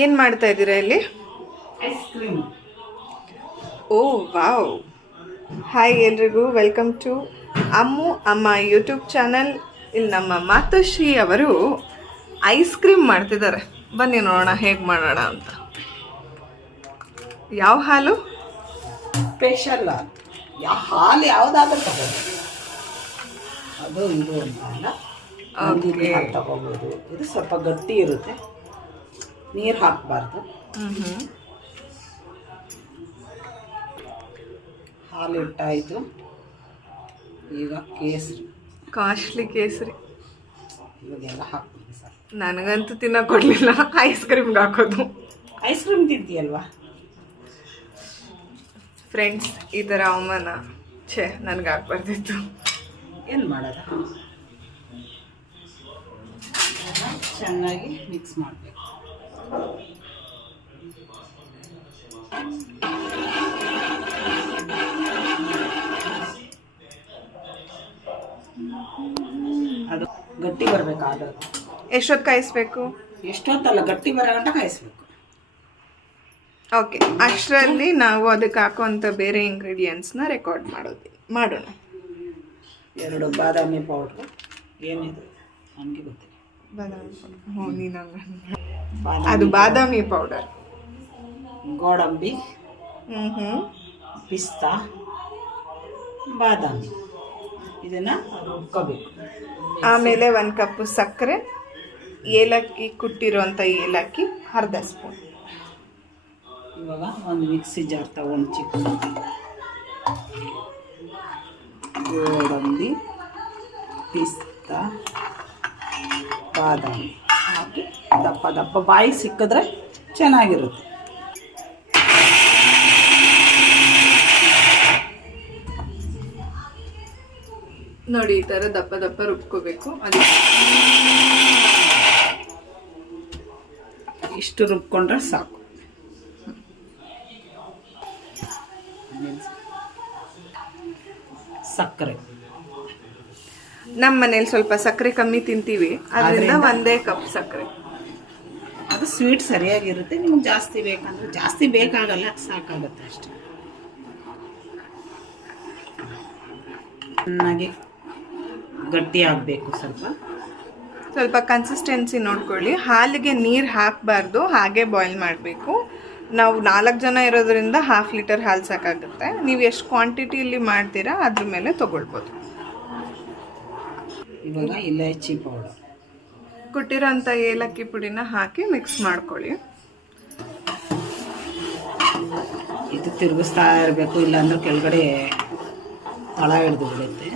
ಏನು ಮಾಡ್ತಾ ಇದ್ದೀರಾ ಇಲ್ಲಿ? Ice cream. Oh wow! Hi ಎಲ್ರಿಗೂ, welcome to Ammu Amma YouTube channel. ಇಲ್ಲಿ ನಮ್ಮ ಮಾತುಶ್ರೀ ಅವರು ಐಸ್ ಕ್ರೀಮ್ ಮಾಡ್ತಿದ್ದಾರೆ. ಬನ್ನಿ ನೋಡೋಣ ಹೇಗೆ ಮಾಡೋಣ ಅಂತ. ಯಾವ ಹಾಲು? ಸ್ಪೆಷಲ್ ಹಾಲು ಯಾವುದಾದ್ರೂ ತಗೋಬೋದು. ಅದು ಇದು ಅಂತಲ್ಲ, ನಂದಿನಿ ಹಾಲು ತಗೋಬೋದು. ಇದು ಸ್ವಲ್ಪ ಗಟ್ಟಿ ಇರುತ್ತೆ, ನೀರು ಹಾಕಬಾರ್ದು. ಹಾಲು ಇಟ್ಟಾಯಿತು. ಈಗ ಕೇಸರಿ, ಕಾಸ್ಟ್ಲಿ ಕೇಸರಿ ಇವಾಗೆಲ್ಲ ಹಾಕ್ಬಿಡಿ ಸರ್. ನನಗಂತೂ ತಿನ್ನೋಕೆ ಕೊಡಲಿಲ್ಲ, ಐಸ್ ಕ್ರೀಮ್ಗೆ ಹಾಕೋದು. ಐಸ್ ಕ್ರೀಮ್ ತಿಂತೀಯಲ್ವಾ ಫ್ರೆಂಡ್ಸ್? ಈ ಥರ ಅವಮಾನ ನನಗೆ ಹಾಕ್ಬಾರ್ದಿತ್ತು. ಏನು ಮಾಡೋದು, ಚೆನ್ನಾಗಿ ಮಿಕ್ಸ್ ಮಾಡಬೇಕು. ಅದು ಗಟ್ಟಿ ಬರಬೇಕು. ಆದದ್ದು ಎಷ್ಟೊತ್ತು ಕಾಯಿಸ್ಬೇಕು? ಎಷ್ಟೊತ್ತಲ್ಲ, ಗಟ್ಟಿ ಬರೋ ಗಂಟ ಕಾಯಿಸ್ಬೇಕು. ಓಕೆ, ಅಷ್ಟರಲ್ಲಿ ನಾವು ಅದಕ್ಕೆ ಹಾಕೋಂಥ ಬೇರೆ ಇಂಗ್ರೀಡಿಯೆಂಟ್ಸ್ನ ರೆಕಾರ್ಡ್ ಮಾಡೋಣ. 2 ಬಾದಾಮಿ ಪೌಡ್ರು. ಏನಿದೆ ನನಗೆ ಗೊತ್ತಿಲ್ಲ. ಬಾದಾಮಿ ಪೌಡರ್, ಅದು ಬಾದಾಮಿ ಪೌಡರ್. ಗೋಡಂಬಿ, ಪಿಸ್ತಾ, ಬಾದಾಮಿ, ಇದನ್ನು ರುಬ್ಕೋಬೇಕು. ಆಮೇಲೆ 1 ಕಪ್ ಸಕ್ಕರೆ, ಏಲಕ್ಕಿ, ಕುಟ್ಟಿರೋಂಥ ಏಲಕ್ಕಿ ಅರ್ಧ ಸ್ಪೂನ್. ಇವಾಗ ಒಂದು ಮಿಕ್ಸಿ ಜಾರ್ ತಗೊಂಡು ಚಿಕ್ಕ ಗೋಡಂಬಿ, ಪಿಸ್ತಾ, ಬಾದಾಮಿ ಹಾಕಿ ದಪ್ಪ ದಪ್ಪ ಬಾಯಿಗೆ ಸಿಕ್ಕಿದ್ರೆ ಚೆನ್ನಾಗಿರುತ್ತೆ. ನೋಡಿ, ಈ ಥರ ದಪ್ಪ ದಪ್ಪ ರುಬ್ಕೋಬೇಕು. ಅದು ಇಷ್ಟು ರುಬ್ಕೊಂಡ್ರೆ ಸಾಕು. ಸಕ್ಕರೆ, ನಮ್ಮ ಮನೇಲಿ ಸ್ವಲ್ಪ ಸಕ್ಕರೆ ಕಮ್ಮಿ ತಿಂತೀವಿ, ಅದರಿಂದ 1 ಕಪ್ ಸಕ್ಕರೆ. ಅದು ಸ್ವೀಟ್ ಸರಿಯಾಗಿರುತ್ತೆ. ನಿಮ್ಗೆ ಜಾಸ್ತಿ ಬೇಕಂದ್ರೆ ಜಾಸ್ತಿ ಬೇಕಾಗಲ್ಲ, ಸಾಕಾಗುತ್ತೆ ಅಷ್ಟೆ. ಚೆನ್ನಾಗಿ ಗಟ್ಟಿ ಆಗಬೇಕು. ಸ್ವಲ್ಪ ಕನ್ಸಿಸ್ಟೆನ್ಸಿ ನೋಡ್ಕೊಳ್ಳಿ. ಹಾಲಿಗೆ ನೀರು ಹಾಕಬಾರ್ದು, ಹಾಗೆ ಬಾಯ್ಲ್ ಮಾಡಬೇಕು. ನಾವು 4 ಜನ ಇರೋದ್ರಿಂದ 1/2 ಲೀಟರ್ ಹಾಲು ಸಾಕಾಗುತ್ತೆ. ನೀವು ಎಷ್ಟು ಕ್ವಾಂಟಿಟಿಯಲ್ಲಿ ಮಾಡ್ತೀರಾ ಅದ್ರ ಮೇಲೆ ತೊಗೊಳ್ಬೋದು. ಇವಾಗ ಇಲೈಚಿ ಪೌಡರ್, ಕೊಟ್ಟಿರೋಂಥ ಏಲಕ್ಕಿ ಪುಡಿನ ಹಾಕಿ ಮಿಕ್ಸ್ ಮಾಡ್ಕೊಳ್ಳಿ. ಇದು ತಿರುಗಿಸ್ತಾ ಇರಬೇಕು, ಇಲ್ಲಾಂದ್ರೆ ಕೆಳಗಡೆ ತಳ ಹಿಡಿದು ಬಿಡುತ್ತೆ.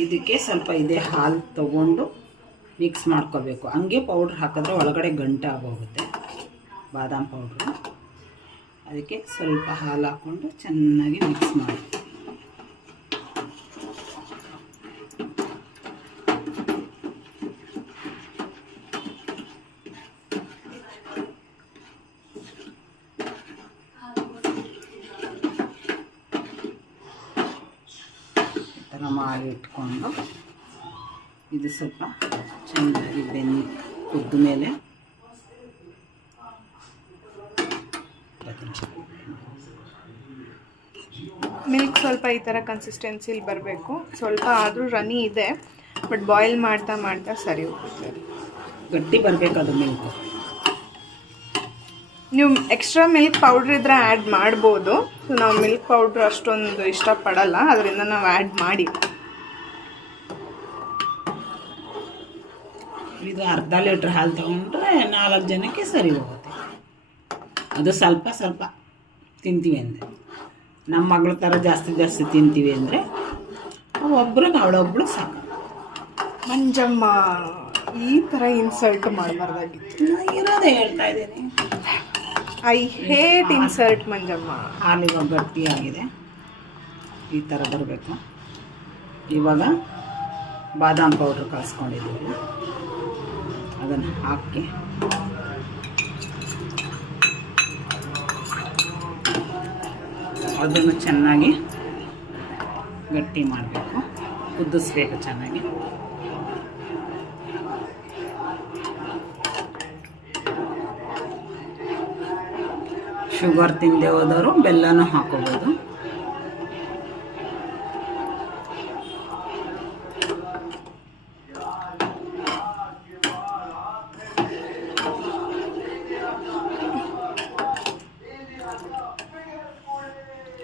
ಇದಕ್ಕೆ ಸ್ವಲ್ಪ ಇದೇ ಹಾಲು ತಗೊಂಡು ಮಿಕ್ಸ್ ಮಾಡ್ಕೋಬೇಕು. ಹಂಗೆ ಪೌಡ್ರ್ ಹಾಕಿದ್ರೆ ಒಳಗಡೆ ಗಂಟೆ ಆಗೋಗುತ್ತೆ ಬಾದಾಮ್ ಪೌಡ್ರು. ಅದಕ್ಕೆ ಸ್ವಲ್ಪ ಹಾಲು ಹಾಕ್ಕೊಂಡು ಚೆನ್ನಾಗಿ ಮಿಕ್ಸ್ ಮಾಡಿ. ಈ ಥರ ಮಾಡಿ ಇಟ್ಕೊಂಡು ಇದು ಸ್ವಲ್ಪ ಚೆನ್ನಾಗಿ ಕುದ್ದ ಮೇಲೆ ಮಿಲ್ಕ್ ಸ್ವಲ್ಪ ಈ ಥರ ಕನ್ಸಿಸ್ಟೆನ್ಸಿಲಿ ಬರಬೇಕು. ಸ್ವಲ್ಪ ಆದರೂ ರನಿ ಇದೆ, ಬಟ್ ಬಾಯ್ಲ್ ಮಾಡ್ತಾ ಮಾಡ್ತಾ ಸರಿ ಹೋಗುತ್ತೆ. ಗಟ್ಟಿ ಬರಬೇಕು ಅದು ಮಿಲ್ಕ್. ನೀವು ಎಕ್ಸ್ಟ್ರಾ ಮಿಲ್ಕ್ ಪೌಡ್ರ್ ಇದ್ದರೆ ಆ್ಯಡ್ ಮಾಡ್ಬೋದು. ನಾವು ಮಿಲ್ಕ್ ಪೌಡ್ರ್ ಅಷ್ಟೊಂದು ಇಷ್ಟಪಡಲ್ಲ, ಅದರಿಂದ ನಾವು ಆ್ಯಡ್ ಮಾಡಿ. ಇದು ಅರ್ಧ ಲೀಟ್ರ್ ಹಾಲು ತಗೊಂಡ್ರೆ 4 ಜನಕ್ಕೆ ಸರಿ ಹೋಗುತ್ತೆ. ಅದು ಸ್ವಲ್ಪ ಸ್ವಲ್ಪ ತಿಂತೀವಿ ಅಂದರೆ, ನಮ್ಮ ಮಗಳ ಥರ ಜಾಸ್ತಿ ತಿಂತೀವಿ ಅಂದರೆ ಒಬ್ರಿಗೆ ಅವಳೊಬ್ಳು ಸಾಕು. ಮಂಜಮ್ಮ, ಈ ಥರ ಇನ್ಸಲ್ಟ್ ಮಾಡಬಾರ್ದಾಗಿತ್ತು. ಇರೋದೇ ಹೇಳ್ತಾ ಇದ್ದೀನಿ. I hate insult Manjamma. ಹಾಲಿಗೆ ಗಟ್ಟಿಯಾಗಿದೆ, ಈ ಥರ ಬರಬೇಕು. ಇವಾಗ ಬಾದಾಮ್ ಪೌಡ್ರ್ ಕಲಿಸ್ಕೊಂಡಿದ್ದೀವಿ, ಅದನ್ನು ಹಾಕಿ ಅದನ್ನು ಚೆನ್ನಾಗಿ ಗಟ್ಟಿ ಮಾಡಬೇಕು, ಕುದಿಸ್ಬೇಕು ಚೆನ್ನಾಗಿ. ಶುಗರ್ ತಿಂದೆ ಹೋದವರು ಬೆಲ್ಲನೂ ಹಾಕೋಬೋದು.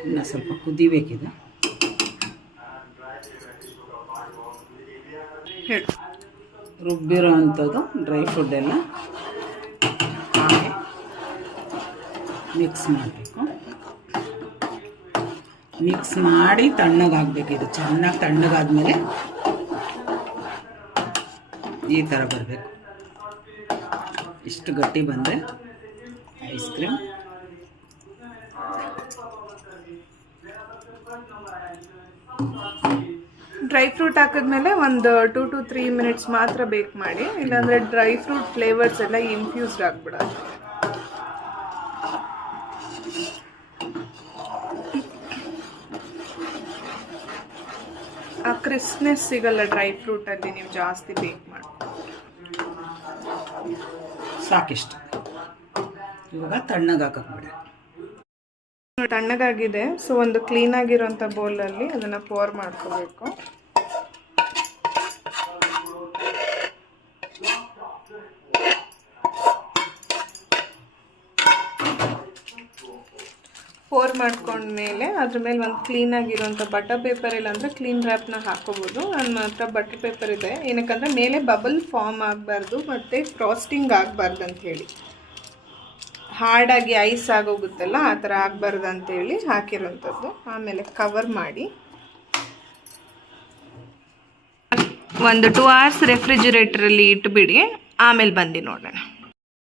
ಇನ್ನು ಸ್ವಲ್ಪ ಕುದಿಬೇಕಿದೆ. ಹೇಳು. ರುಬ್ಬಿರೋ ಅಂಥದ್ದು ಡ್ರೈ ಫ್ರೂಟ್ ಎಲ್ಲ ಹಾಕಿ ಮಿಕ್ಸ್ ಮಾಡಬೇಕು. ಮಿಕ್ಸ್ ಮಾಡಿ ತಣ್ಣಗಾಗಬೇಕು. ಇದು ಚೆನ್ನಾಗಿ ತಣ್ಣಗಾದ್ಮೇಲೆ ಈ ಥರ ಬರಬೇಕು. ಇಷ್ಟು ಗಟ್ಟಿ ಬಂದರೆ ಐಸ್ ಕ್ರೀಮ್. ಡ್ರೈ ಫ್ರೂಟ್ ಹಾಕಿದ್ಮೇಲೆ ಒಂದು 2 to 3 ಮಿನಿಟ್ಸ್ ಮಾತ್ರ ಬೇಕ್ ಮಾಡಿ, ಇಲ್ಲಾಂದರೆ ಡ್ರೈ ಫ್ರೂಟ್ ಫ್ಲೇವರ್ಸ್ ಎಲ್ಲ ಇನ್ಫ್ಯೂಸ್ಡ್ ಆಗಿಬಿಡೋದು. ಆ ಕ್ರಿಸ್ಪ್ನೆಸ್ ಸಿಗಲ್ಲ ಡ್ರೈ ಫ್ರೂಟಲ್ಲಿ ನೀವು ಜಾಸ್ತಿ ಬೇಕ್ ಮಾಡಿ. ಸಾಕಿಷ್ಟು. ಇವಾಗ ತಣ್ಣಗಾಕಬಿಡಿ. ತಣ್ಣಗಾಗಿದೆ. ಸೊ ಒಂದು ಕ್ಲೀನಾಗಿರೋಂಥ ಬೌಲಲ್ಲಿ ಅದನ್ನು ಪೋರ್ ಮಾಡ್ಕೋಬೇಕು. ಪೋರ್ ಮಾಡ್ಕೊಂಡ್ಮೇಲೆ ಅದ್ರ ಮೇಲೆ ಒಂದು ಕ್ಲೀನಾಗಿರೋಂಥ ಬಟರ್ ಪೇಪರ್ ಇಲ್ಲಾಂದರೆ ಕ್ಲೀನ್ ರ್ಯಾಪ್ನ ಹಾಕೋಬೋದು. ನನ್ನ ಹತ್ರ ಬಟರ್ ಪೇಪರ್ ಇದೆ. ಏನಕ್ಕಂದರೆ ಮೇಲೆ ಬಬಲ್ ಫಾರ್ಮ್ ಆಗಬಾರ್ದು ಮತ್ತು ಫ್ರಾಸ್ಟಿಂಗ್ ಆಗಬಾರ್ದು ಅಂಥೇಳಿ, ಹಾರ್ಡಾಗಿ ಐಸ್ ಆಗೋಗುತ್ತಲ್ಲ ಆ ಥರ ಆಗಬಾರ್ದು ಅಂತೇಳಿ ಹಾಕಿರೋಂಥದ್ದು. ಆಮೇಲೆ ಕವರ್ ಮಾಡಿ ಒಂದು 2 hours ರೆಫ್ರಿಜಿರೇಟ್ರಲ್ಲಿ ಇಟ್ಬಿಡಿ. ಆಮೇಲೆ ಬಂದು ನೋಡೋಣ.